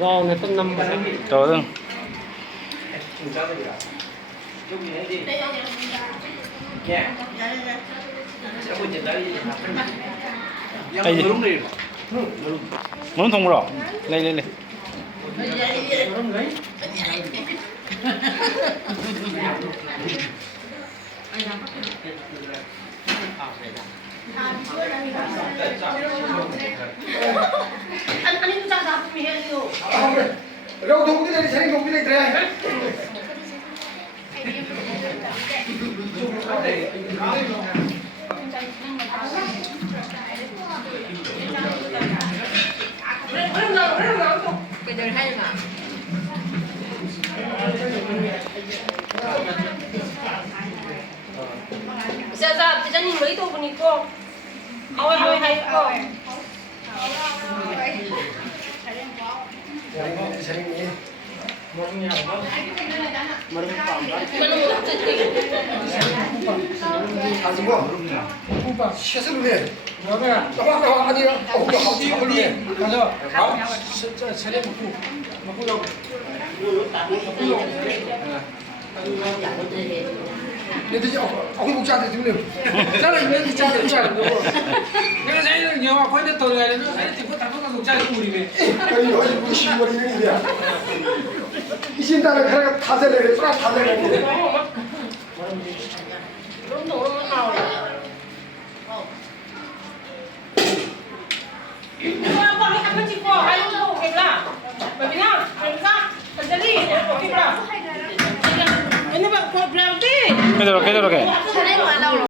rau này tôm năm bạc. Trời ơi. Đây gì? Muốn thông rõ. Đây. anh ra đạp mình hay nhiều. Rau thùng cái này thấy không cái này Cái đời hay mà. Ra 기자님 왜 또 보니까 hay có. 아직 뭐? 시스루네. 나와 아니야. 어디 걸리? 가자. 진짜 차례 먹고 얘들이 어디 먹지 않대 지금. 나는 왜 이렇게 짜는 줄 알고. 내가 자기는 영화 거의 다 돌아가는데 자기 듣고 다 보고 짜는 우리네. 아니 어디 뭐 시골이 이런이야. 이신다는 그래가 다세를 쫙 다세를. Đúng đủ nó màu đấy. Bọn đi ăn cái qua hay không kịp là bởi vì nào làm sao cần sẽ đi để kịp là. Ini Pak Berarti. Quédalo. Saya